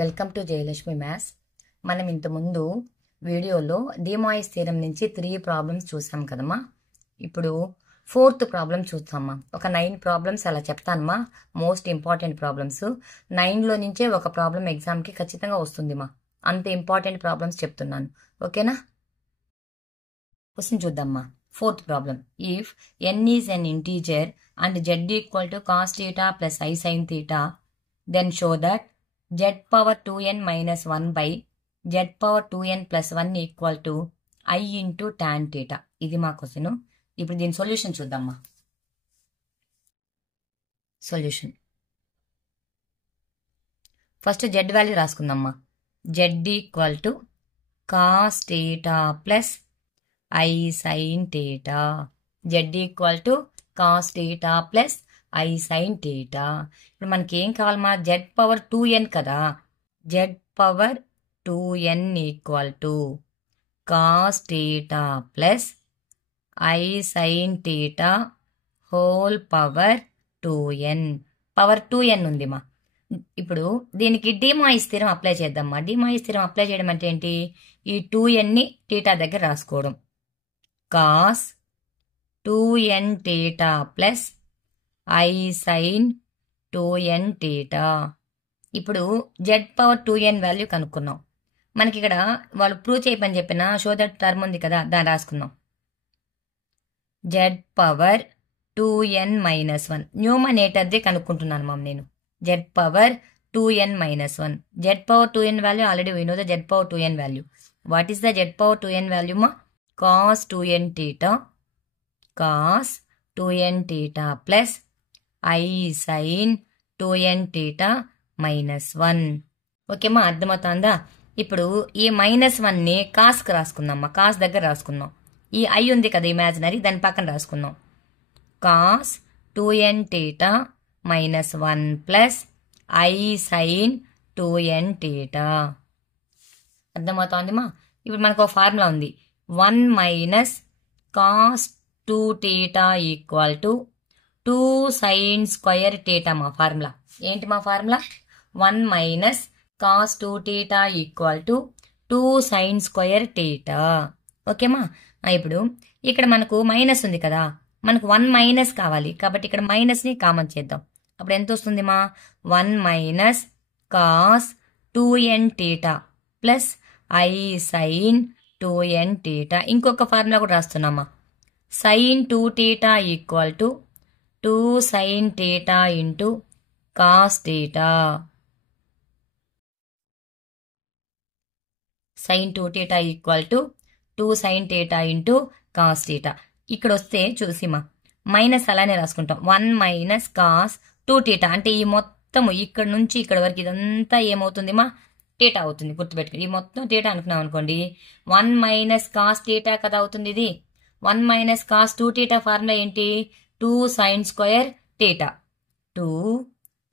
Welcome to Jayalakshmi maths. మనం ఇంతకుముందు వీడియోలో డిమాయిస్ థీరం నుంచి 3 ప్రాబ్లమ్స్ చూసాం కదమ్మా. ఇప్పుడు 4th ప్రాబ్లం చూస్తామా. ఒక 9 ప్రాబ్లమ్స్ అలా చెప్తానమ్మా, మోస్ట్ ఇంపార్టెంట్ ప్రాబ్లమ్స్. 9లో నుంచే ఒక ప్రాబ్లం ఎగ్జామ్కి ఖచ్చితంగా వస్తుందిమా, అంత ఇంపార్టెంట్ ప్రాబ్లమ్స్ చెప్తున్నాను, ఓకేనా. క్వశ్చన్ చూద్దామా. 4th problem. If n is an integer and z equal to cos theta plus i sine theta, then show that z power 2n minus 1 by z power 2n plus 1 equal to I into tan theta. ఇది మా question. ఇప్పుడు దీని solution చూద్దామా. Solution first z value రాసుకుందామా. z equal to cos theta plus i sine theta. z equal to cos theta plus i sine theta. ఇప్పుడు మనకి ఏం కావాలమ్మా, z పవర్ 2n కదా. z power 2n equal to cos theta plus i sine theta whole power 2n. Power 2n ఉందిమా. ఇప్పుడు దీనికి డిమాయిస్ theorem apply చేద్దామా. డిమాయిస్ theorem apply చేయడం అంటే ఏంటి, ఈ 2nని థీటా దగ్గర రాసుకోవడం. Cos 2n theta plus i sine 2n theta. ఇప్పుడు z పవర్ 2n వాల్యూ కనుక్కున్నాం. మనకి ఇక్కడ వాళ్ళు ప్రూవ్ చేయమని చెప్పిన షో దట్ టర్మ్ ఉంది కదా, దాన్ని రాసుకుందాం. z పవర్ 2n మైనస్ 1 న్యూమనేటర్ది కనుక్కుంటున్నాను మామ్ నేను. z power 2n minus 1. z power 2n value already we know the z power 2n value. What is the z power 2n value మా? Cos 2n theta, cos 2n theta plus i sine 2n theta minus 1. ఓకేమ్మా, అర్థమవుతుందా. ఇప్పుడు ఈ minus 1ని కాస్కి రాసుకుందామా. Cos దగ్గర రాసుకుందాం. ఈ I ఉంది కదా ఇమాజినరీ, దాని పక్కన రాసుకుందాం. Cos 2n theta minus 1 plus i sine 2n theta. అర్థమవుతోందిమా. ఇప్పుడు మనకు ఒక ఫార్ములా ఉంది, 1 minus cos 2 theta equal to 2 sine square theta. మా ఫార్ములా ఏంటి? మా formula 1 minus cos 2 theta equal to 2 sine square theta. ఓకేమా. ఇప్పుడు ఇక్కడ మనకు మైనస్ ఉంది కదా, మనకు 1 మైనస్ కావాలి కాబట్టి ఇక్కడ మైనస్ని కామన్ చేద్దాం. అప్పుడు ఎంత వస్తుంది మా? 1 minus cos 2n theta plus i sine 2n theta. ఇంకొక ఫార్ములా కూడా రాస్తున్నామా. Sine 2 theta equal to 2 sine theta into cos theta. Sine 2 theta equal to 2 sine theta into cos theta. ఇక్కడ వస్తే చూసిమా, మైనస్ అలానే రాసుకుంటాం. 1 మైనస్ కాస్ 2 థీటా అంటే ఈ మొత్తం ఇక్కడ నుంచి ఇక్కడ వరకు ఇదంతా ఏమవుతుంది మా? థీటా అవుతుంది. గుర్తుపెట్టుకుని ఈ మొత్తం థీటా అనుకున్నాం అనుకోండి. 1 మైనస్ కాస్ థీటా కదా అవుతుంది ఇది. 1 మైనస్ కాస్ 2 థీటా ఫార్ములా ఏంటి? 2 sine square theta. 2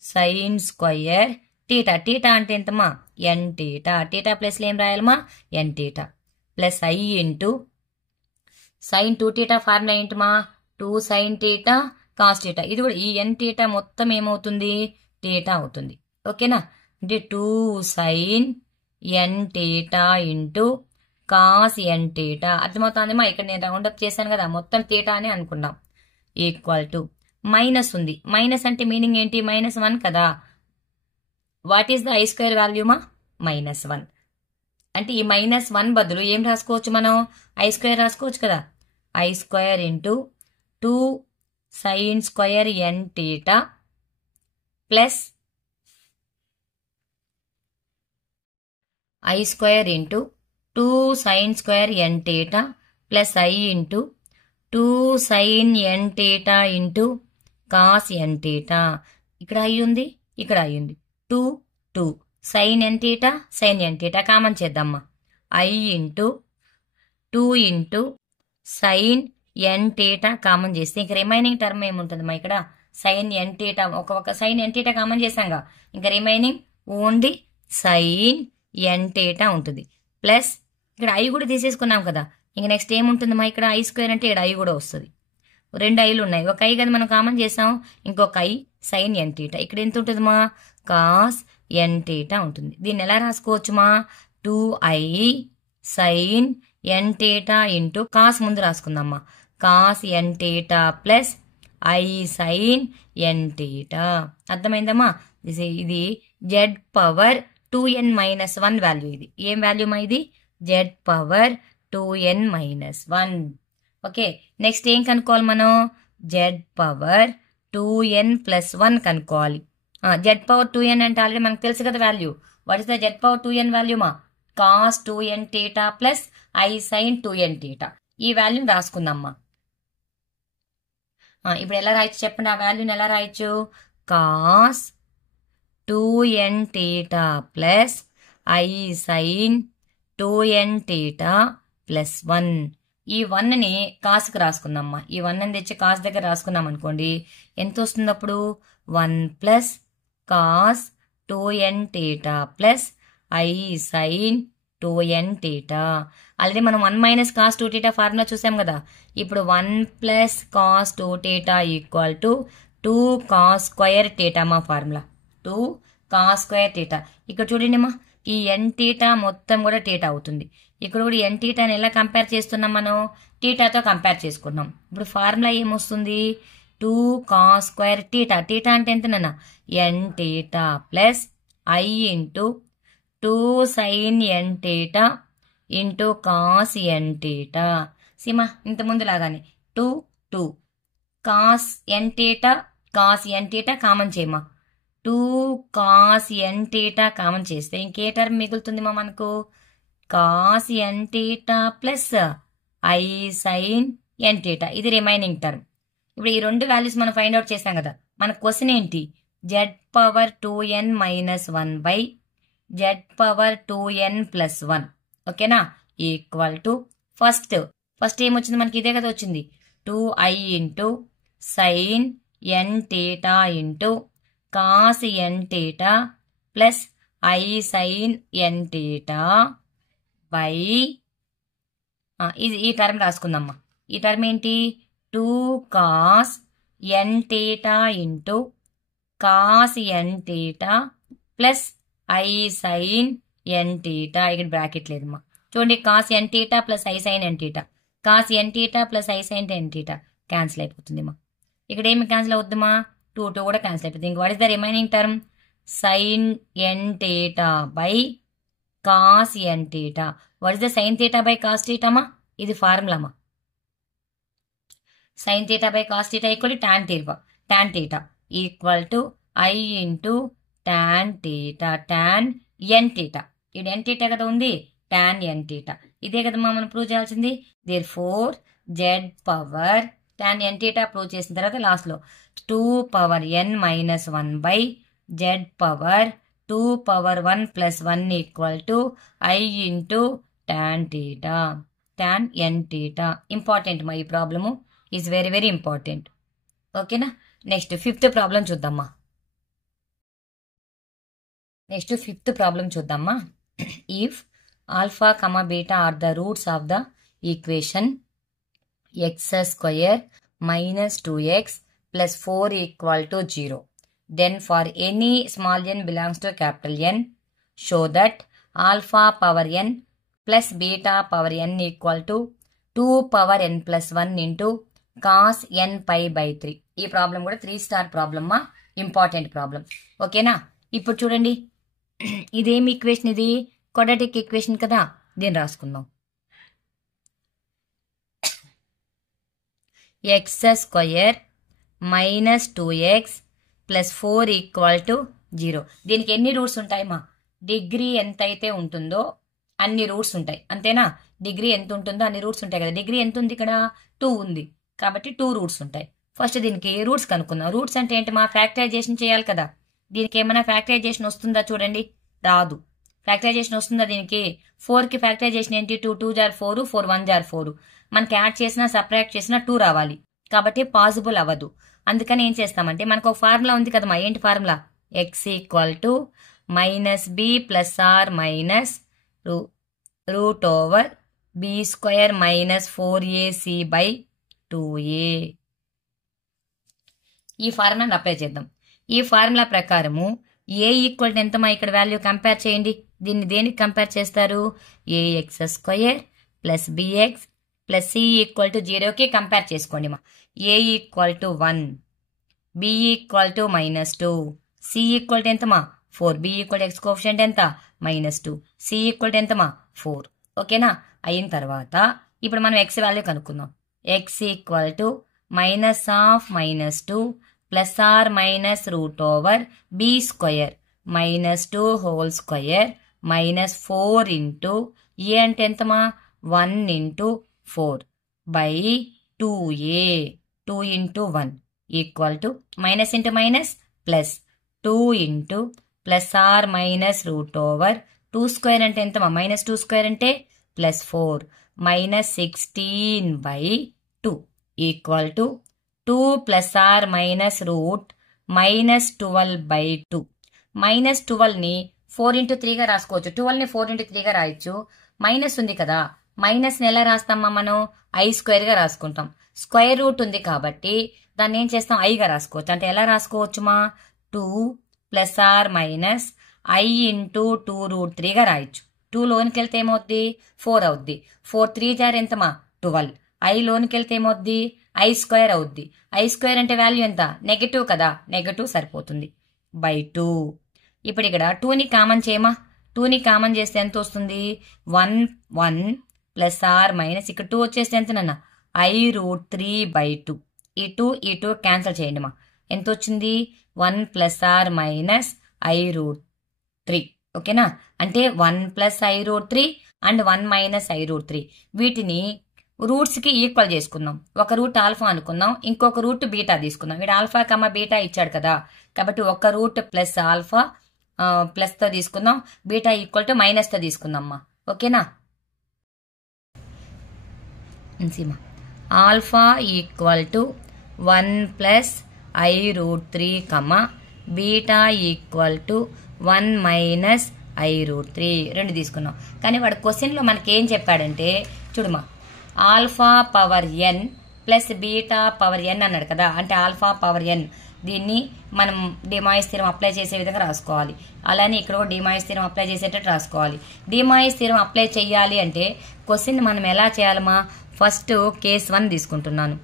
sine square theta. Theta అంటే ఎంతమా? N theta. థీటా ప్లస్లో ఏం రాయాలమా? N theta plus i into sine 2 theta formula ఏంటమా? 2 సైన్ థీటా కాస్ థీటా. ఇది కూడా ఈ ఎన్ థీటా మొత్తం ఏమవుతుంది? థీటా అవుతుంది. ఓకేనా. అంటే 2 sine n theta into cos n theta. అర్థమవుతుందేమా. ఇక్కడ నేను రౌండప్ చేశాను కదా, మొత్తం థీటా అని అనుకున్నాం. ఈక్వల్ టు మైనస్ ఉంది. మైనస్ అంటే మీనింగ్ ఏంటి? మైనస్ 1 కదా. What is the i square వాల్యూమా? మైనస్ 1. అంటే ఈ మైనస్ 1 బదులు ఏం రాసుకోవచ్చు మనం? ఐ స్క్వేర్ రాసుకోవచ్చు కదా. I square into 2 sine square n theta plus i square into 2 sine square n theta plus i into 2 sine n theta into cos n theta. ఇక్కడ ఐ ఉంది, ఇక్కడ ఐ ఉంది. 2 sine n theta sine n theta common చేద్దామా. I into 2 into sine n theta common చేస్తే ఇంక remaining term ఏముంటుందమ్మా? ఇక్కడ sine n theta, ఒక సైన్ ఎన్ థీటా కామన్ చేసాంగా, ఇంకా remaining only sign n theta ఉంటుంది. ప్లస్ ఇక్కడ ఐ కూడా తీసేసుకున్నాం కదా, ఇంక నెక్స్ట్ ఏముంటుందమ్మా? ఇక్కడ ఐ స్క్వేర్ అంటే ఇక్కడ ఐ కూడా వస్తుంది. 2 ఐలు ఉన్నాయి, ఒక ఐ కదా మనం కామన్ చేసాం, ఇంకొక ఐ సైన్ ఎన్ థీటా. ఇక్కడ ఎంత ఉంటుందమ్మా? కాస్ ఎన్ టీటా ఉంటుంది. దీన్ని ఎలా రాసుకోవచ్చు మా 2i sin n theta into cos ముందు రాసుకుందామా. Cos n theta plus i sin n theta. అర్థమైందమ్మా. ఇది జెడ్ పవర్ 2n-1 వాల్యూ. ఇది ఏం వాల్యూ మా? ఇది Z power 2n-1. Okay, next ఏం కనుక్కోవాలి మనం? జెడ్ పవర్ 2n+1 కనుక్కోవాలి. జెడ్ పవర్ 2n అంటే ఆల్రెడీ మనకు తెలుసు కదా value. What is the z power 2n value మా? Cos 2n theta plus i sin 2n theta. ఈ వాల్యూని రాసుకుందామ్మా. ఇప్పుడు ఎలా రాయొచ్చు చెప్పండి? ఆ వాల్యూని ఎలా రాయొచ్చు? Cos 2n theta plus i sin 2n theta plus 1. ఈ 1ని కాస్కి రాసుకుందామ్మా. ఈ 1ని తెచ్చి కాస్ దగ్గర రాసుకున్నాం అనుకోండి, ఎంత వస్తుంది అప్పుడు? 1 plus cos 2n theta plus i sin 2n theta. Already మనం 1 మైనస్ కాస్ 2 టీటా ఫార్ములా చూసాం కదా. ఇప్పుడు 1 plus cos 2 theta equal to 2 cos square theta మా ఫార్ములా. 2 cos square theta. ఇక్కడ చూడండి మా, ఈ ఎన్ టీటా మొత్తం కూడా టీటా అవుతుంది. ఇక్కడ కూడా ఎన్ టీటాని ఎలా కంపేర్ చేస్తున్నాం మనం? టీటాతో కంపేర్ చేసుకున్నాం. ఇప్పుడు ఫార్ములా ఏమొస్తుంది? 2 కాస్ స్క్వేర్ టీటా. టీటా అంటే ఎంతనన్నా? N theta plus i into 2 sine n theta into cos n theta. సీమా ఇంతకుముందు లాగానే 2 cos n theta cos n theta common చేయమా. 2 కాస్ ఎన్ టీటా కామన్ చేస్తే ఇంకే టర్మ్ మిగులుతుంది మా మనకు? Cos n theta plus i sine n theta. ఇది రిమైనింగ్ టర్మ్. ఇప్పుడు ఈ రెండు వాల్యూస్ మనం ఫైండ్ అవుట్ చేసాం కదా. మన క్వశ్చన్ ఏంటి? Z power 2n-1 by z power 2n+1. ఓకేనా? ఈక్వల్ టు ఫస్ట్ ఏమొచ్చింది మనకి? ఇదే కదా వచ్చింది. 2i into sine n theta into cos n theta plus i sine n theta by ఇది ఈ టర్మ్ రాసుకుందామ్మా. ఈ టర్మ్ ఏంటి? 2 cos n theta into cos n theta plus i sine n theta. ఇక్కడ బ్రాకెట్ లేదమ్మా. చూడండి, cos n theta plus i sine n theta, cos n theta plus i sine n theta cancel అయిపోతుందిమ్మా. ఇక్కడ ఏమి cancel అవుతుందమ్మా? 2 కూడా cancel అయిపోతుంది. ఇంక what is the remaining term? Sine n theta by cos n theta. What is the sine theta by cos థీటామా? ఇది ఫార్ములామా. Sine theta by cos theta equal to tan theta equal to i into tan theta tan n theta. ఇది n theta కదా ఉంది, tan n theta. ఇదే కదమ్మా మనం prove చేయాల్సింది. Therefore z power tan n theta prove చేసిన తర్వాత లాస్ట్లో 2 power n-1 by z power 2 power 1+1 equal to i into tan theta tan n theta. Important మా ఈ problem, is very very important. ఓకేనా? నెక్స్ట్ 5th ప్రాబ్లం చూద్దామా. If alpha comma beta are the roots of the equation x² minus 2x plus 4 equal to 0, then for any small n belongs to capital N, show that alpha power n plus beta power n equal to 2 power n+1 into cos n pi by 3. ఈ problem కూడా 3 star problem మా, important problem. ఓకేనా? ఇప్పుడు చూడండి, ఇదేమి equation? ఇది quadratic equation కదా. దీన్ని రాసుకుందాం. x² minus 2x plus 4 equal to 0. దీనికి ఎన్ని రూట్స్ ఉంటాయి మా? డిగ్రీ ఎంత అయితే ఉంటుందో అన్ని రూట్స్ ఉంటాయి. అంతేనా? డిగ్రీ ఎంత ఉంటుందో అన్ని రూట్స్ ఉంటాయి కదా. డిగ్రీ ఎంత ఉంది ఇక్కడ? 2 ఉంది కాబట్టి 2 రూట్స్ ఉంటాయి. ఫస్ట్ దీనికి రూట్స్ కనుక్కుందాం. రూట్స్ అంటే ఏంటి మా? ఫ్యాక్టరైజేషన్ చేయాలి కదా. దీనికి ఏమైనా ఫ్యాక్టరైజేషన్ వస్తుందా? చూడండి, రాదు. ఫ్యాక్టరైజేషన్ వస్తుందా దీనికి? 4కి ఫ్యాక్టరైజేషన్ ఏంటి? 2 2 జార్ 4, 4 1 జార్ 4. మనకి యాడ్ చేసినా సబ్ట్రాక్ట్ చేసినా 2 రావాలి కాబట్టి పాసిబుల్ అవ్వదు. అందుకని ఏం చేస్తామంటే మనకు ఒక ఫార్ములా ఉంది కదమ్మా. ఏంటి formula? x equal to -b plus or minus root over b² minus 4ac by 2a. ఈ ఫార్ములాను అప్లై చేద్దాం. ఈ ఫార్ములా ప్రకారము ఏ ఈక్వల్ టు ఎంతమా ఇక్కడ వాల్యూ కంపేర్ చేయండి. దీన్ని దేనికి కంపేర్ చేస్తారు? ax² plus bx plus c equal to 0కి కంపేర్ చేసుకోండి మా. a equal to 1, b equal to -2, c equal to ఎంతమా 4, b equal to x coefficient ఎంత -2, c ఈక్వల్ టు ఎంతమా 4. ఓకేనా? అయిన తర్వాత ఇప్పుడు మనం x వాల్యూ కనుక్కుందాం. x equal to -2 plus or minus √b² -2 whole square -4 into a అంటే ఎంతమా 1 into 4 by 2a 2 into 1 equal to minus into minus plus 2 into plus or minus √2² అంటే ఎంతమా -2² అంటే +4 -16 by 2 equal to 2 plus or minus -12 by 2. -12ని 4 into 3గా రాసుకోవచ్చు. 12ని 4 into 3గా రాయొచ్చు. మైనస్ ఉంది కదా, మైనస్ని ఎలా రాస్తామా మనం? i² గా రాసుకుంటాం. స్క్వేర్ రూట్ ఉంది కాబట్టి దాన్ని ఏం చేస్తాం? iగా రాసుకోవచ్చు. అంటే ఎలా రాసుకోవచ్చు మా? 2 plus or minus i into 2√3గా రాయొచ్చు. 2 లోనికి వెళ్తే ఏమవుద్ది? 4 అవుద్ది. 4 3 జార్ ఎంతమా 12. i లోనికి వెళ్తే ఏమవుద్ది? i² అవుద్ది. i² అంటే వాల్యూ ఎంత? నెగటివ్ కదా, నెగటివ్ సరిపోతుంది బై 2. ఇప్పుడు ఇక్కడ 2ని కామన్ చేయమా. 2ని కామన్ చేస్తే ఎంత వస్తుంది? 1 ప్లస్ ఆర్ మైనస్ ఇక్కడ 2 వచ్చేస్తే ఎంతనన్నా i√3 బై 2. ఈ 2 క్యాన్సిల్ చేయండి మా. ఎంత వచ్చింది? 1 ప్లస్ ఆర్ మైనస్ i√3. ఓకేనా? అంటే 1 plus i√3 and 1 minus i√3 వీటిని రూట్స్ కి ఈక్వల్ చేసుకుందాం. ఒక రూట్ ఆల్ఫా అనుకుందాం, ఇంకొక రూట్ బీటా తీసుకుందాం. ఇక్కడ ఆల్ఫా కమ్మ బీటా ఇచ్చాడు కదా, కాబట్టి ఒక రూట్ ప్లస్ ఆల్ఫా ప్లస్ తో తీసుకుందాం, బీటా ఈక్వల్ టు మైనస్ తో తీసుకుందాం అమ్మా. ఓకేనా? Alpha equal to 1 plus i√3 beta equal to 1 minus i√3 రెండు తీసుకున్నాం. కానీ వాడు క్వశ్చన్లో మనకి ఏం చెప్పాడంటే చూడమా, alpha power n plus beta power n అన్నాడు కదా. అంటే ఆల్ఫా పవర్ n దీన్ని మనం డిమాయిస్ థీరం అప్లై చేసే విధంగా రాసుకోవాలి. అలానే ఇక్కడ డిమాయిస్ థీరం అప్లై చేసేటట్టు రాసుకోవాలి. డిమాయిస్ థీరం అప్లై చేయాలి అంటే క్వశ్చన్ మనం ఎలా చేయాలమా? ఫస్ట్ కేస్ 1 తీసుకుంటున్నాను.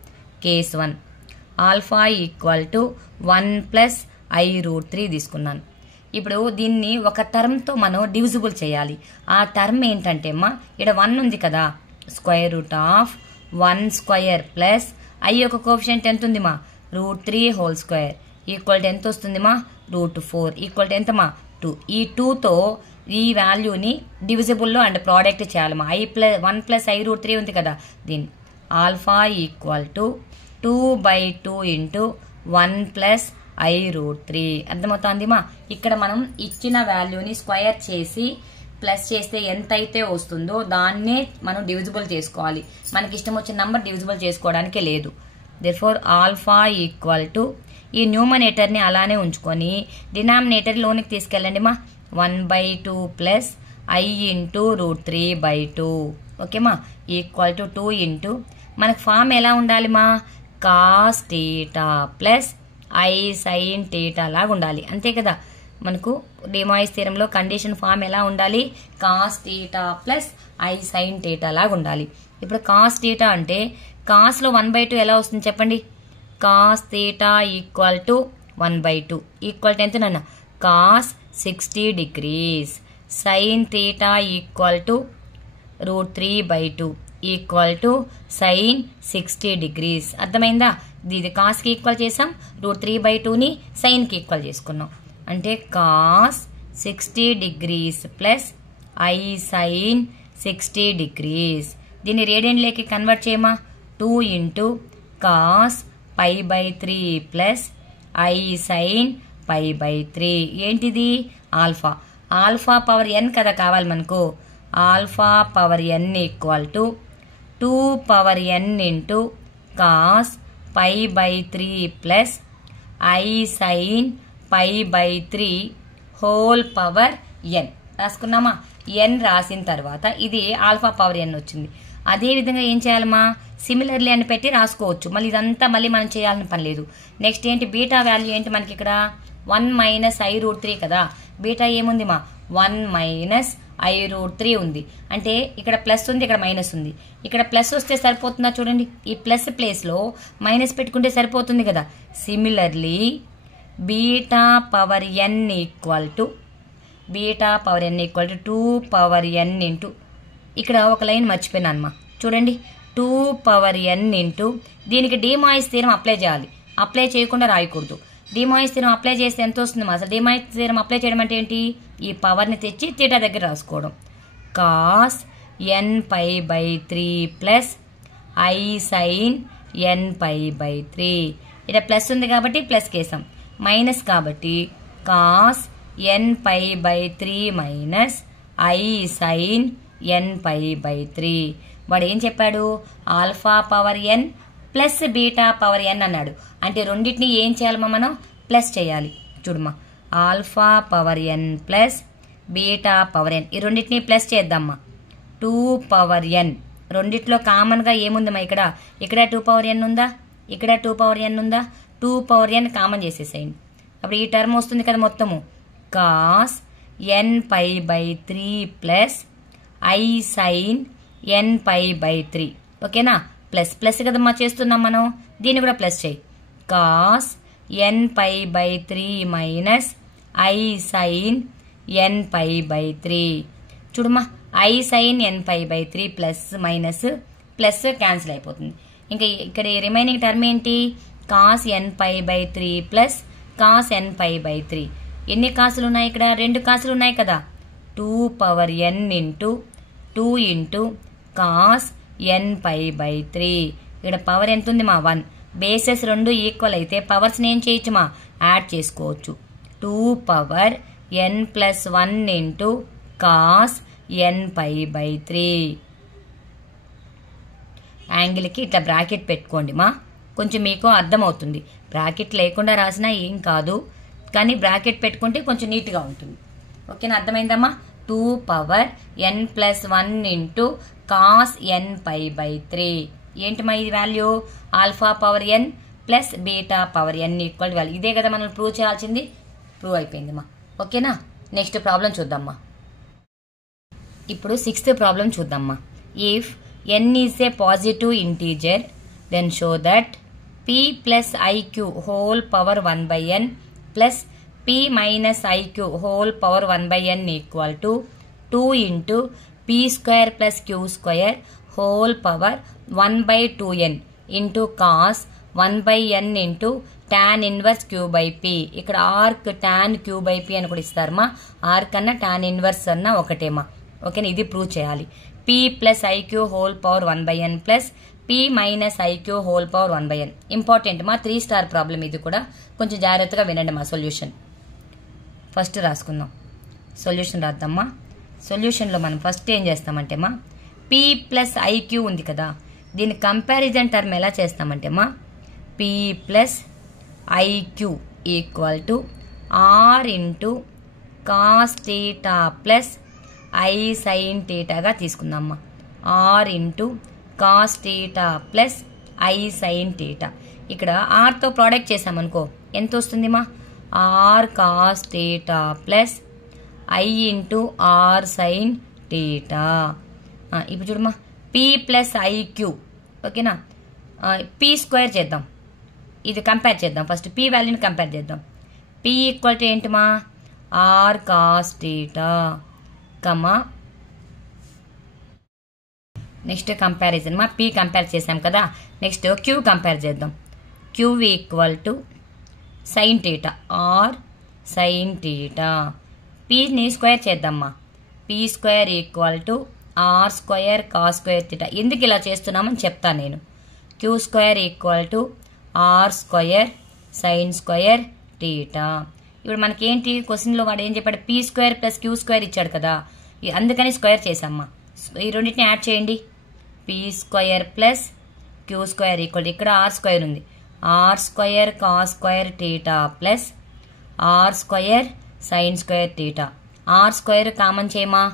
Case 1 alpha equal to 1 plus i√3 తీసుకున్నాను. ఇప్పుడు దీన్ని ఒక టర్మ్తో మనం డివిజిబుల్ చేయాలి. ఆ టర్మ్ ఏంటంటే అమ్మా, ఇక్కడ 1 ఉంది కదా, square root of 1² plus i యొక్క కోఎఫిషియంట్ ఎంత ఉంది మా? √3 హోల్ స్క్వేర్ ఈక్వల్ టు ఎంత వస్తుంది మా? √4 ఈక్వల్ టు ఎంత మా? 2. ఈ 2తో ఈ వాల్యూని డివిజిబుల్లో అండ్ ప్రోడక్ట్ చేయాలి మా. 1 ప్లస్ i√3 ఉంది కదా, దీన్ని alpha equal to 2/2 into 1 plus i√3 అర్థమవుతుంది మా. ఇక్కడ మనం ఇచ్చిన వాల్యూని స్క్వేర్ చేసి ప్లస్ చేస్తే ఎంత అయితే వస్తుందో దాన్నే మనం డివిజిబుల్ చేసుకోవాలి. మనకి ఇష్టం వచ్చిన నంబర్ డివిజిబుల్ చేసుకోవడానికి లేదు. దేర్ఫోర్ ఆల్ఫా ఈక్వల్ టు ఈ న్యూమనేటర్ని అలానే ఉంచుకొని డినామినేటర్ లోనికి తీసుకెళ్ళండి మా. 1/2 ప్లస్ i ఇంటూ √3/2 ఓకేమా ఈక్వల్ టు 2 ఇంటూ మనకు ఫామ్ ఎలా ఉండాలి మా? Cos theta plus i sine theta లాగా ఉండాలి, అంతే కదా. మనకు డిమాయిస్ థీరంలో కండిషన్ ఫామ్ ఎలా ఉండాలి? Cos theta plus i sine theta లాగా ఉండాలి. ఇప్పుడు కాస్ థీటా అంటే కాస్లో 1/2 ఎలా వస్తుంది చెప్పండి? Cos theta equal to 1/2 equal to ఎంత నాన్న? Cos 60 degrees. Sine theta equal to √3/2 equal to sine 60 degrees. అర్థమైందా? ఇది కాస్కి ఈక్వల్ చేసాం, √3/2ని సైన్కి ఈక్వల్ చేసుకున్నాం. అంటే cos 60 degrees plus i sine 60 degrees. దీన్ని రేడియన్లోకి కన్వర్ట్ చేయమా. 2 into cos π/3 plus i sine π/3. ఏంటిది? ఆల్ఫా. ఆల్ఫా పవర్ n కదా కావాలి మనకు. Alpha power n equal to 2 power n into cos π/3 plus i sine π/3 whole power n రాసుకున్నామా. n రాసిన తర్వాత ఇది ఆల్ఫా పవర్ n వచ్చింది. అదే విధంగా ఏం చేయాలమ్మా? సిమిలర్లీ అని పెట్టి రాసుకోవచ్చు. మళ్ళీ ఇదంతా మళ్ళీ మనం చేయాలని పని లేదు. నెక్స్ట్ ఏంటి? బీటా వాల్యూ ఏంటి మనకి ఇక్కడ? 1 మైనస్ i√3 కదా, బీటా ఏముంది మా 1 మైనస్ i√3 ఉంది. అంటే ఇక్కడ ప్లస్ ఉంది, ఇక్కడ మైనస్ ఉంది. ఇక్కడ ప్లస్ వస్తే సరిపోతుందా చూడండి, ఈ ప్లస్ ప్లేస్ లో మైనస్ పెట్టుకుంటే సరిపోతుంది కదా. Similarly beta power n equal to 2 power n into, ఇక్కడ ఒక లైన్ మర్చిపోయినా అమ్మా చూడండి, 2 పవర్ n ఇంటూ దీనికి డిమాయిస్ థీరం అప్లై చేయాలి. అప్లై చేయకుండా రాయకూడదు. డిమాయిస్ థీరం అప్లై చేస్తే ఎంత వస్తుంది మా? అసలు డిమాయిస్ థీరం అప్లై చేయడం అంటే ఏంటి? ఈ పవర్ని తెచ్చి తీటా దగ్గర రాసుకోవడం. Cos n pi by 3 plus i sine n pi by 3. ఇక్కడ ప్లస్ ఉంది కాబట్టి ప్లస్ కేసాం, మైనస్ కాబట్టి cos n pi by 3 minus i sine n pi by 3. వాడు ఏం చెప్పాడు? Alpha power n plus beta power n అన్నాడు. అంటే రెండింటిని ఏం చేయాలమ్మా మనం? ప్లస్ చేయాలి. చూడమ్మా, alpha power n plus beta power n, ఈ రెండింటిని ప్లస్ చేద్దామ్మా. 2 పవర్ n, రెండిట్లో కామన్ గా ఏముందమ్మా? ఇక్కడ 2 పవర్ n ఉందా, ఇక్కడ 2 పవర్ n ఉందా? 2 పవర్ n కామన్ చేసేసేయండి. అప్పుడు ఈ టర్మ్ వస్తుంది కదా మొత్తము, cos n pi by 3 plus i sine n pi by 3. ఓకేనా? ప్లస్ ప్లస్ కదమ్మా చేస్తున్నాం మనం, దీన్ని కూడా ప్లస్ చేయి. Cos n pi by 3 minus i sine n pi by 3. చూడమ్మా, i sine n pi by 3 plus minus plus cancel అయిపోతుంది. ఇంకా ఇక్కడ రిమైనింగ్ టర్మ్ ఏంటి? Cos n pi by 3 plus cos n pi by 3. ఎన్ని కాసులు ఉన్నాయి ఇక్కడ? 2 కాసులు ఉన్నాయి కదా. 2 power n into 2 into cos n pi by 3. ఇక్కడ పవర్ ఎంత ఉంది మా? 1. బేసెస్ 2 ఈక్వల్ అయితే పవర్స్ ఏం చేయొచ్చు మా? యాడ్ చేసుకోవచ్చు. 2 power n plus 1 into cos n pi by 3. యాంగిల్కి ఇట్లా బ్రాకెట్ పెట్టుకోండి మా, కొంచెం మీకు అర్థమవుతుంది. బ్రాకెట్ లేకుండా రాసినా ఏం కాదు, కానీ బ్రాకెట్ పెట్టుకుంటే కొంచెం నీట్గా ఉంటుంది. ఓకేనా? అర్థమైందమ్మా? 2 power n plus 1 into cos n pi by 3. ఏంటి మా ఇది value? Alpha power n plus beta power n equal value. ఇదే కదా మనం ప్రూవ్ చేయాల్సింది. ప్రూవ్ అయిపోయిందమ్మా. ఓకేనా? నెక్స్ట్ ప్రాబ్లం చూద్దామ్మా. ఇప్పుడు 6th ప్రాబ్లం చూద్దామ్మా. If n is a positive integer then show that p plus iq whole power 1 by n plus p minus iq whole power 1 by n equal to 2 into p square plus q square whole power 1 by 2n into cos 1 by n into tan inverse q by p. ఇక్కడ arc tan q by p అని కూడా ఇస్తారమ్మా. Arc అన్న tan inverse అన్న ఒకటేమా. ఓకేనా? ఇది prove చేయాలి. p plus iq whole power 1 by n plus p minus iq whole power 1 by n. Important మా, 3 స్టార్ ప్రాబ్లం ఇది కూడా. కొంచెం జాగ్రత్తగా వినండి మా. సొల్యూషన్ ఫస్ట్ రాసుకుందాం. సొల్యూషన్ రాద్దామా. సొల్యూషన్లో మనం ఫస్ట్ ఏం చేస్తామంటే మా, p ప్లస్ iq ఉంది కదా, దీని కంపారిజన్ టర్మ్ ఎలా చేస్తామంటే మా, p plus iq equal to r into cos theta plus i sine థీటాగా తీసుకుందామా. r into cos theta plus i sine theta. ఇక్కడ ఆర్తో ప్రోడక్ట్ చేసామనుకో ఎంత వస్తుంది మా? r cos theta plus i into r sine theta. ఇప్పుడు చూడమ్మా, p ప్లస్ iq. ఓకేనా? p స్క్వేర్ చేద్దాం, ఇది కంపేర్ చేద్దాం. ఫస్ట్ p వాల్యూని కంపేర్ చేద్దాం. p ఈక్వల్ టు ఏంటి మా? r cos theta comma, next comparison మా. p కంపేర్ చేసాం కదా, నెక్స్ట్ q కంపేర్ చేద్దాం. q equal to sine theta, r sine theta. pని స్క్వేర్ చేద్దామ్మా. p square equal to r square cos square theta. ఎందుకు ఇలా చేస్తున్నామని చెప్తాను నేను. q square equal to r square sine square theta. ఇప్పుడు మనకేంటి క్వశ్చన్లో వాడు ఏం చెప్పాడు? p square plus q square ఇచ్చాడు కదా, అందుకని స్క్వేర్ చేసామ్మా. ఈ రెండింటిని యాడ్ చేయండి. p square plus q square equal, ఇక్కడ r స్క్వేర్ ఉంది, r square cos square theta plus r square sine square theta. r square common చేయమా.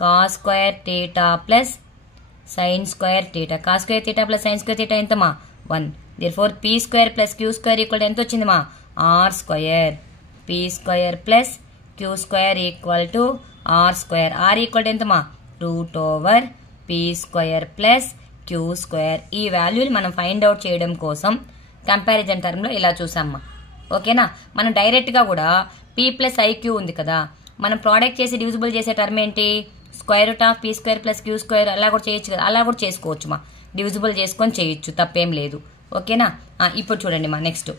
Cos square theta plus sine square theta. Cos square theta plus sine square theta ఎంతమా? 1. Therefore p square plus q square equal ఎంత వచ్చింది మా? r square p square plus q square equal to r square. r equal to ఎంతమా root over p square plus q square. ఈ వాల్యూని మనం find out చేయడం కోసం కంపారిజన్ టర్మ్ లో ఇలా చూసామ్మా. ఓకేనా, మనం డైరెక్ట్ గా కూడా p ప్లస్ ఐక్యూ ఉంది కదా, మనం ప్రోడక్ట్ చేసి డివిజిబుల్ చేసే టర్మ్ ఏంటి square root of p square plus q square. అలా కూడా చేయొచ్చు కదా, అలా కూడా చేసుకోవచ్చు మా, డివిజిబుల్ చేసుకొని చేయొచ్చు, తప్పేం లేదు. ఓకేనా, ఇప్పుడు చూడండి మా next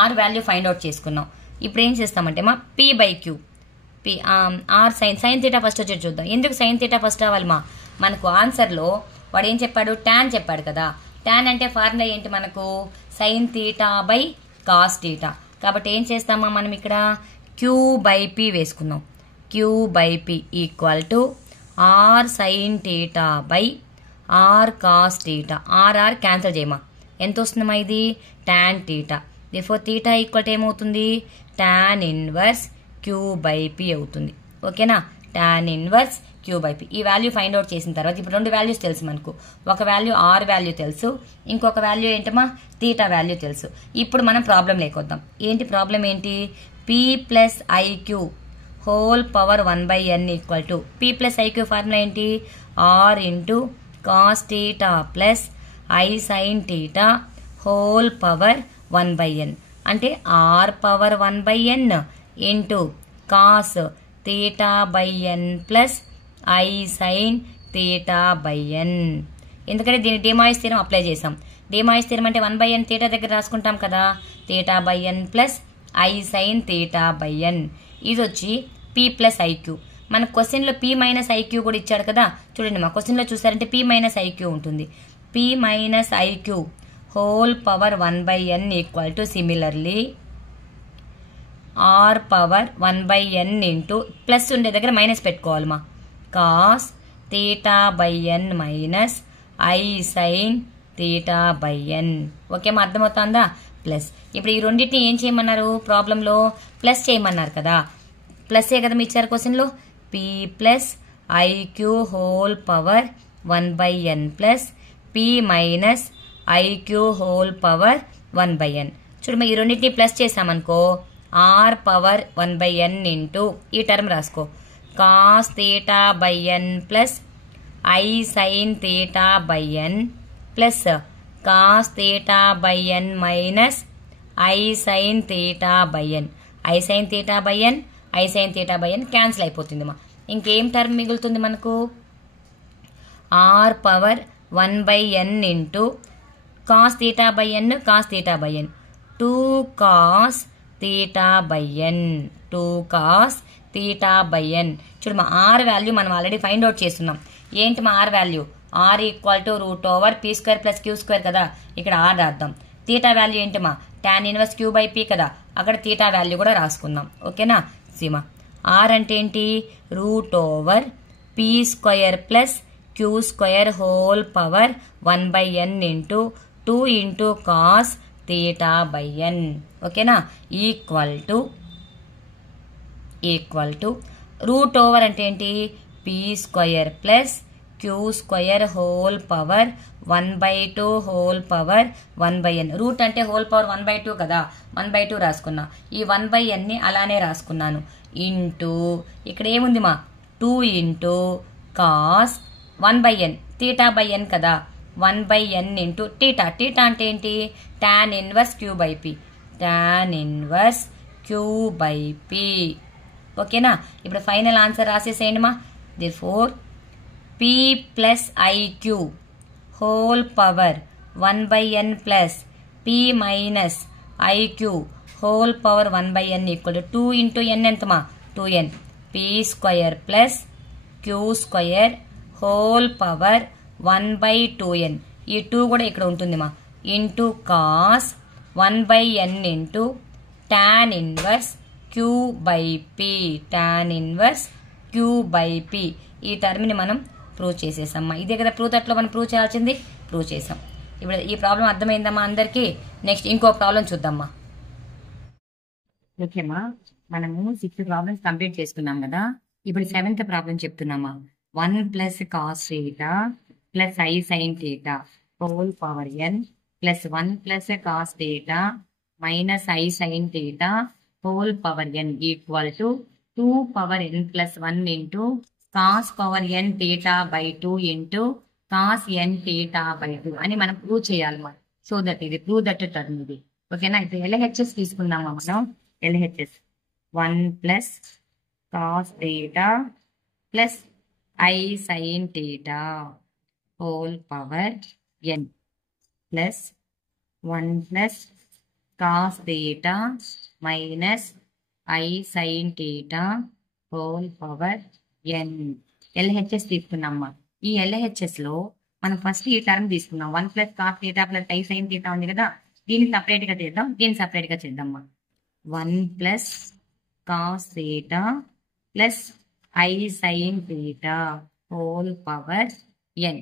r value find out చేసుకున్నాం. ఇప్పుడు ఏం చేస్తామంటే మా p by q p r sine theta first వచ్చేది చూద్దాం. ఎందుకు సైన్ థీటా ఫస్ట్ అవ్వాలి మా, మనకు ఆన్సర్లో వాడు ఏం చెప్పాడు టాన్ చెప్పాడు కదా. టాన్ అంటే ఫార్ములా ఏంటి మనకు sine theta by cos theta. కాబట్టి ఏం చేస్తామా మనం ఇక్కడ క్యూ బై పి వేసుకుందాం. Q by p equal to r sine theta by r cos theta. R cancel చేయమా, ఎంత వస్తుందమ్మా ఇది tan theta. Therefore theta equal to ఏమవుతుంది tan inverse q by p అవుతుంది. ఓకేనా, tan inverse q by p. ఈ value find out చేసిన తర్వాత ఇప్పుడు రెండు వాల్యూస్ తెలుసు మనకు. ఒక వాల్యూ ఆర్ వాల్యూ తెలుసు, ఇంకొక వాల్యూ ఏంటమ్మా థీటా వాల్యూ తెలుసు. ఇప్పుడు మనం ప్రాబ్లం లేకొద్దాం. ఏంటి ప్రాబ్లం ఏంటి p plus i q whole power 1/n equal to p plus i q formula ఏంటి r into cos theta plus i sine theta whole power 1/n. అంటే r power 1/n into cos theta by n plus i sine theta by n. ఎందుకంటే దీన్ని డేమాయిస్ theorem apply చేసాం. డేమాయిస్ theorem అంటే 1/n theta దగ్గర రాసుకుంటాం కదా, theta by n plus i sine theta by n. ఇది వచ్చి p ప్లస్ ఐక్యూ. మన క్వశ్చన్లో p మైనస్ ఐక్యూ కూడా ఇచ్చాడు కదా, చూడండి మా క్వశ్చన్లో చూసారంటే p మైనస్ ఐక్యూ ఉంటుంది. p minus i q whole power 1/n equal to similarly r power 1/n into plus ఉండే దగ్గర మైనస్ పెట్టుకోవాలి మా cos theta by n minus i sine theta by n. Okay మా అర్థమవుతుందా ప్లస్. ఇప్పుడు ఈ రెండింటిని ఏం చేయమన్నారు ప్రాబ్లంలో ప్లస్ చేయమన్నారు కదా, ప్లస్ ఏ కదా మీ ఇచ్చారు క్వశ్చన్లో. p plus i q whole power 1/n plus p minus i q whole power 1/n. చూడమ్మా ఈ రెండింటిని ప్లస్ చేసామనుకో ఆర్ పవర్ 1/n ఇంటూ ఈ టర్మ్ రాసుకో cos theta by n plus i sine theta by n plus cos theta by n minus i sine theta by n. I sine theta by n i sine theta by n cancel అయిపోతుంది మా. ఇంకేం term మిగులుతుంది మనకు r power 1/n into cos theta by n cos theta by n 2 cos theta by n 2 cos theta by n. చూడు మా r value మనం already find out చేస్తున్నాం. ఏంటి మా r value r equal to root over p square plus q square కదా, ఇక్కడ r రాద్దాం. Theta value ఏంటి మా tan inverse q by p కదా, అక్కడ థీటా వాల్యూ కూడా రాసుకుందాం. ఓకేనా సీమా ఆర్ అంటే ఏంటి root over p square plus q square whole power 1/n into 2 into cos theta by n. ఓకేనా ఈక్వల్ టు రూట్ ఓవర్ అంటే ఏంటి p square plus q square whole power 1/2 whole power 1/n. Root అంటే whole power 1/2 కదా, 1/2 రాసుకున్నా. ఈ 1/n ని అలానే రాసుకున్నాను ఇంటూ ఇక్కడ ఏముంది మా 2 into cos 1/n theta by n కదా, 1/n ఇంటూ థీటా. థీటా అంటే ఏంటి tan inverse q by p, tan inverse q by p. ఓకేనా ఇప్పుడు ఫైనల్ ఆన్సర్ రాసేసేయండి మా. Therefore p plus i q whole power 1/n plus p minus i q whole power 1/n equal to 2 into n ఎంతమా 2n p square plus q square whole power 1/2n. ఈ 2 కూడా ఇక్కడ ఉంటుంది మా into cos 1/n into tan inverse q by p, tan inverse q by p. ఈ టర్మ్ని మనం prove చేసేసామ్మా. ఇదే కదా ప్రూవ్ అట్లో మనం ప్రూవ్ చేయాల్సింది, ప్రూవ్ చేసాం. ఇప్పుడు ఈ ప్రాబ్లం అర్థమైందమ్మా అందరికీ. నెక్స్ట్ ఇంకో ప్రాబ్లం చూద్దామ్మా. ఓకేమ్మా మనము 6 ప్రాబ్లమ్స్ కంప్లీట్ చేసుకున్నాం కదా, ఇప్పుడు 7th ప్రాబ్లం చెప్తున్నామా. 1 plus cos theta plus i sine theta whole power n plus 1 plus cos theta minus i sine theta whole power n equal to 2 power n plus 1 into cos power n theta by 2 into cos n theta by 2 అని మనం prove చేయాలి మనం. So that ఇది prove that term ఇది. ఓకేనా? ఇప్పుడు LHS తీసుకుందామా మనం. LHS 1 plus cos theta plus i sine theta whole power n plus 1 plus cos theta minus i sine theta whole power n. LHS తీసుకున్నామ్మా. ఈ ఎల్హెచ్ఎస్ లో మనం ఫస్ట్ ఈ టర్మ్ తీసుకున్నాం. 1 plus cos theta plus i sine theta ఉంది కదా, దీన్ని separate గా చేద్దాం, దీన్ని సపరేట్ గా చేద్దామ్మా. 1 plus cos theta plus i sine theta whole power n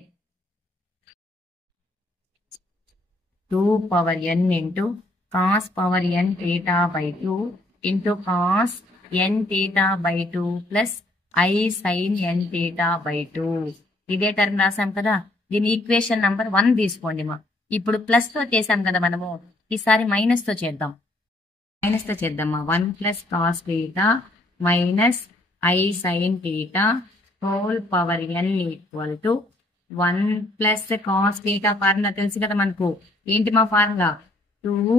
2 power n into cos power n theta by 2 into cos n theta by 2 plus i sine n theta by 2. ఇదే term రాసాం కదా, దీని equation number 1 తీసుకోండి మా. ఇప్పుడు plus తో చేసాం కదా మనము, ఈసారి మైనస్ తో చేద్దాం. మైనస్ తో చేద్దామా. 1 plus cos theta minus i sine theta whole power n equal to 1 plus cos theta formula తెలుసు కదా మనకు. ఏంటి మా formula? 2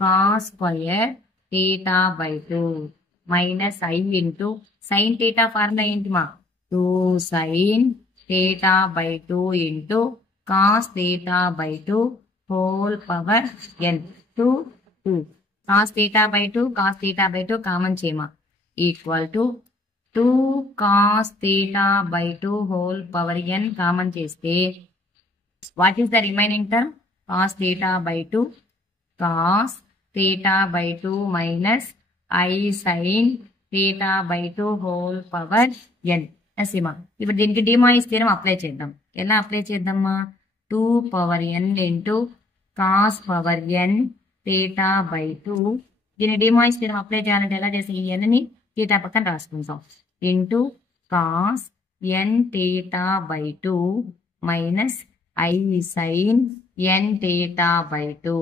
cos square theta by 2 minus i into sine theta formula ఏంటి మా? 2 sine theta by 2 into cos theta by 2 whole power n 2 cos theta by 2 cos theta by 2 common చేయమా equal to 2 cos theta by 2 whole power n common చేస్తే what is the remaining term? Cos theta by 2 cos theta by 2 minus i sine theta by 2 whole power n. Seema ఇప్పుడు దీనికి డిమాయిస్ theorem apply చేద్దాం. ఎలా apply చేద్దామా? 2 power n into cos power n theta by 2. దీని డిమాయిస్ theorem apply చేయాలంటే ఎలా చేసి ఈ n ని థీటా పక్కన రాసుకుంటాం. Into cos n theta by 2 minus i sine n theta by 2.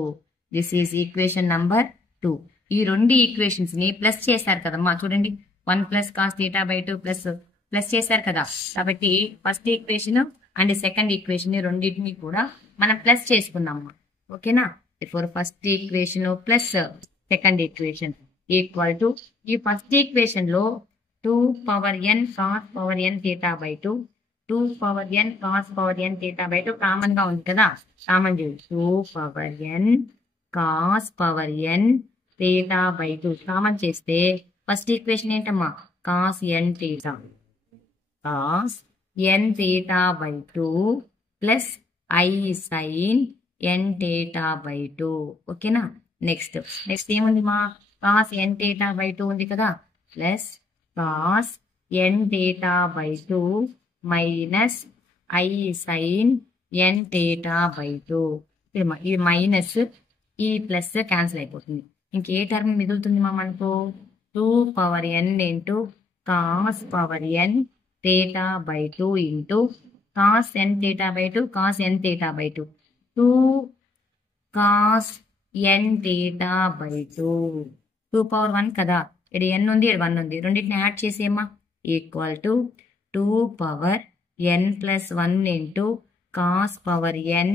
This is equation number 2. ఈ రెండు ఈక్వేషన్స్ ని ప్లస్ చేశారు కదమ్మా. చూడండి, 1 plus cos theta by 2 plus చేశారు కదా. కాబట్టి first equation and second equation రెండింటిని కూడా మనం ప్లస్ చేసుకున్నాము. ఓకేనా? For first equation plus second equation equal to ఈ ఫస్ట్ ఈక్వేషన్ లో 2 power n cos power n theta by 2 2 power n cos power n theta by 2 common గా ఉంది కదా, కామన్ చేయండి. 2 power n cos power n theta by 2 common చేస్తే first equation ఏంటమ్మా? Cos n theta cos n theta by 2 plus i sine n theta by 2. ఓకేనా? Next ఏముంది మా? Cos n theta by 2 ఉంది కదా, plus cos n theta by 2 minus i sine n theta by 2. ఇది minus ఈ plus cancel అయిపోతుంది. ఇంకే term మిగులుతుంది మా మనకు? 2 power n into cos power n theta by 2 into cos n theta by 2 cos n theta by 2 2 cos n theta by 2 2 power 1 కదా, ఇక్కడ n ఉంది, ఇక్కడ 1 ఉంది, రెండింటిని యాడ్ చేసేమ్మా. Equal to 2 power n plus 1 into cos power n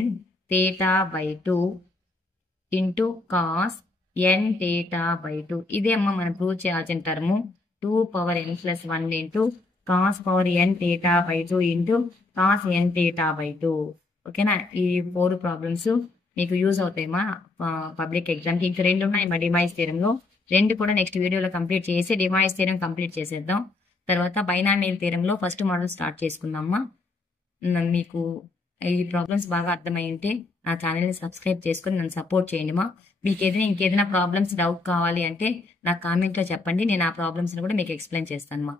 theta by 2 into cos n theta by 2. ఇదే అమ్మ మనం ప్రూవ్ చేయాల్సిన term. 2 power n plus 1 into cos power n theta by 2 into cos n theta by 2. ఓకేనా? ఈ 4 problems మీకు use అవుతాయమ్మా public ఎగ్జామ్కి. ఇంకా 2 ఉన్నాయి మా డిమాయిస్ థీరంలో. 2 కూడా నెక్స్ట్ వీడియోలో కంప్లీట్ చేసి డిమాయిస్ థీరం కంప్లీట్ చేసేద్దాం. తర్వాత బైనామియల్ థీరంలో ఫస్ట్ మోడల్ స్టార్ట్ చేసుకుందామా. మీకు ఈ ప్రాబ్లమ్స్ బాగా అర్థమై ఉంటే నా ఛానల్ని సబ్స్క్రైబ్ చేసుకుని నన్ను సపోర్ట్ చేయండి మా. మీకు ఇంకేదైనా ప్రాబ్లమ్స్ డౌట్ కావాలి అంటే నాకు కామెంట్లో చెప్పండి, నేను ఆ ప్రాబ్లమ్స్ని కూడా మీకు ఎక్స్ప్లెయిన్ చేస్తాను మా.